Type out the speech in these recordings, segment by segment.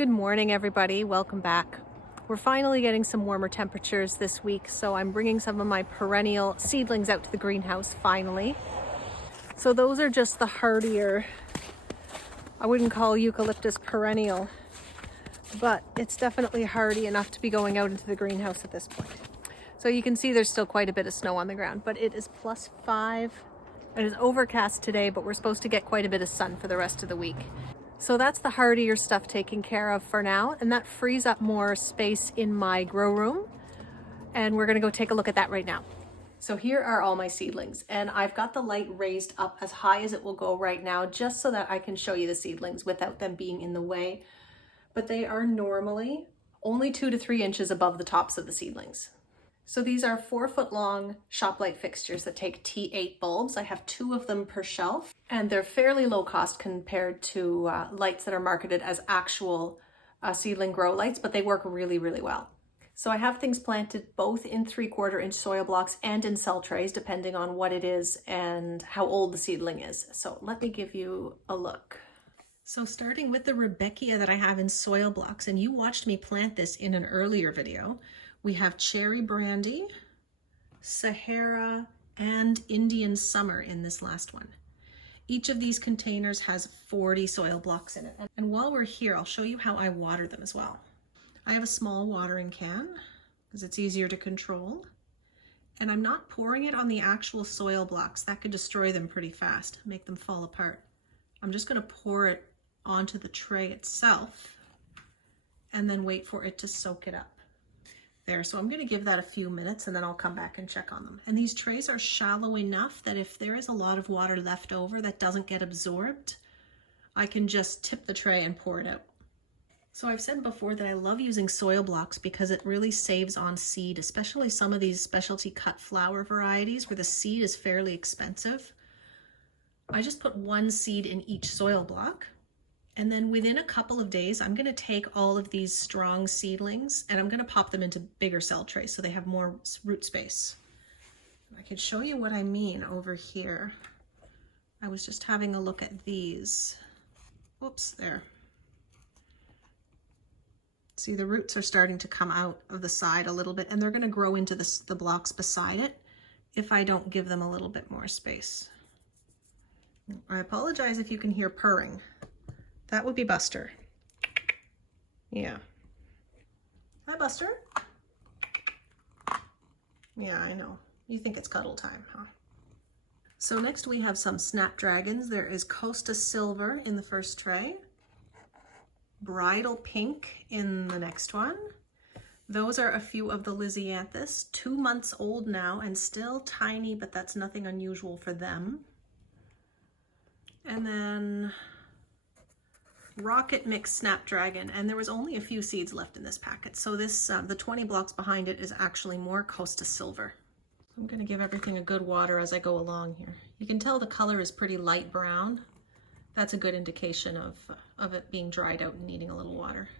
Good morning, everybody. Welcome back. We're finally getting some warmer temperatures this week, so I'm bringing some of my perennial seedlings out to the greenhouse finally. So those are just the hardier, I wouldn't call eucalyptus perennial, but it's definitely hardy enough to be going out into the greenhouse at this point. So you can see there's still quite a bit of snow on the ground, but it is +5. It is overcast today, but we're supposed to get quite a bit of sun for the rest of the week. So that's the hardier stuff taken care of for now, and that frees up more space in my grow room. And we're gonna go take a look at that right now. So here are all my seedlings, and I've got the light raised up as high as it will go right now, just so that I can show you the seedlings without them being in the way. But they are normally only 2 to 3 inches above the tops of the seedlings. So these are 4-foot long shop light fixtures that take T8 bulbs. I have 2 of them per shelf, and they're fairly low cost compared to lights that are marketed as actual seedling grow lights, but they work really, really well. So I have things planted both in 3/4 inch soil blocks and in cell trays, depending on what it is and how old the seedling is. So let me give you a look. So starting with the Rudbeckia that I have in soil blocks, and you watched me plant this in an earlier video, we have Cherry Brandy, Sahara, and Indian Summer in this last one. Each of these containers has 40 soil blocks in it. And while we're here, I'll show you how I water them as well. I have a small watering can because it's easier to control. And I'm not pouring it on the actual soil blocks. That could destroy them pretty fast, make them fall apart. I'm just gonna pour it onto the tray itself and then wait for it to soak it up. There, so I'm going to give that a few minutes and then I'll come back and check on them. And these trays are shallow enough that if there is a lot of water left over that doesn't get absorbed, I can just tip the tray and pour it out. So I've said before that I love using soil blocks because it really saves on seed, especially some of these specialty cut flower varieties where the seed is fairly expensive. I just put 1 seed in each soil block. And then within a couple of days, I'm gonna take all of these strong seedlings and I'm gonna pop them into bigger cell trays so they have more root space. I can show you what I mean over here. I was just having a look at these. Whoops, there. See, the roots are starting to come out of the side a little bit and they're gonna grow into the blocks beside it if I don't give them a little bit more space. I apologize if you can hear purring. That would be Buster. Yeah. Hi, Buster. Yeah, I know. You think it's cuddle time, huh? So next we have some snapdragons. There is Costa Silver in the first tray. Bridal Pink in the next one. Those are a few of the Lisianthus, 2 months old now and still tiny, but that's nothing unusual for them. And then Rocket Mix Snapdragon, and there was only a few seeds left in this packet. So this, the 20 blocks behind it is actually more Costa Silver. I'm gonna give everything a good water as I go along here. You can tell the color is pretty light brown. That's a good indication of it being dried out and needing a little water.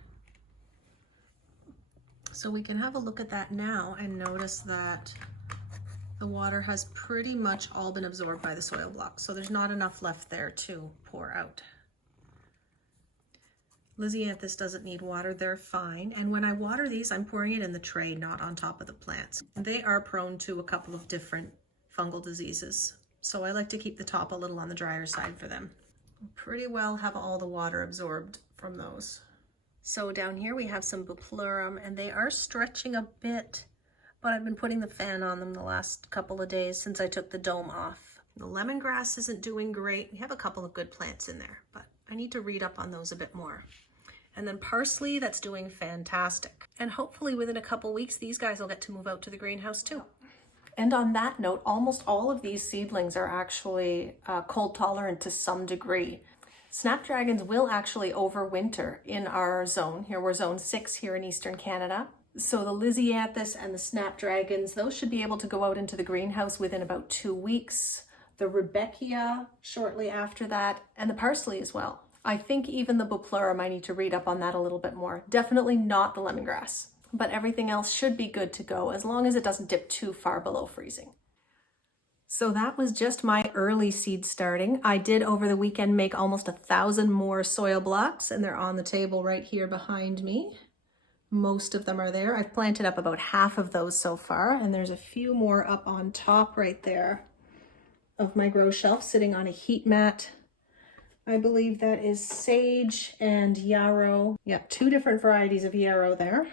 So we can have a look at that now and notice that the water has pretty much all been absorbed by the soil blocks. So there's not enough left there to pour out. Lisianthus doesn't need water, they're fine. And when I water these, I'm pouring it in the tray, not on top of the plants. They are prone to a couple of different fungal diseases. So I like to keep the top a little on the drier side for them. Pretty well have all the water absorbed from those. So down here we have some Buplurum and they are stretching a bit, but I've been putting the fan on them the last couple of days since I took the dome off. The lemongrass isn't doing great. We have a couple of good plants in there, but I need to read up on those a bit more. And then parsley, that's doing fantastic. And hopefully within a couple weeks, these guys will get to move out to the greenhouse too. And on that note, almost all of these seedlings are actually cold tolerant to some degree. Snapdragons will actually overwinter in our zone. Here we're zone 6 here in Eastern Canada. So the Lisianthus and the snapdragons, those should be able to go out into the greenhouse within about 2 weeks. The Rudbeckia shortly after that, and the parsley as well. I think even the Buplurum, I need to read up on that a little bit more. Definitely not the lemongrass, but everything else should be good to go as long as it doesn't dip too far below freezing. So that was just my early seed starting. I did over the weekend make almost 1,000 more soil blocks, and they're on the table right here behind me. Most of them are there. I've planted up about half of those so far, and there's a few more up on top right there of my grow shelf sitting on a heat mat. I believe that is sage and yarrow. Yep, 2 different varieties of yarrow there.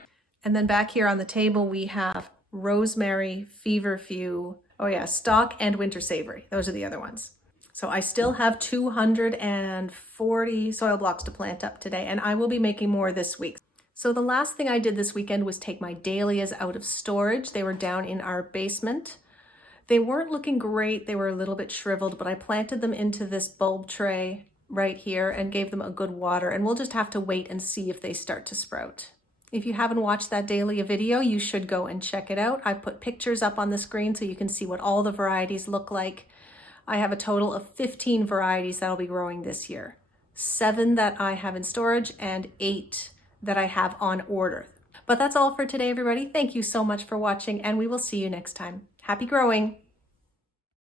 And then back here on the table we have rosemary, feverfew, stock and winter savory. Those are the other ones. So I still have 240 soil blocks to plant up today, and I will be making more this week. So the last thing I did this weekend was take my dahlias out of storage. They were down in our basement. They weren't looking great. They were a little bit shriveled, but I planted them into this bulb tray right here and gave them a good water, and we'll just have to wait and see if they start to sprout. If you haven't watched that dahlia video, you should go and check it out. I put pictures up on the screen so you can see what all the varieties look like. I have a total of 15 varieties that I'll be growing this year. 7 that I have in storage and 8 that I have on order. But that's all for today, everybody. Thank you so much for watching, and we will see you next time. Happy growing!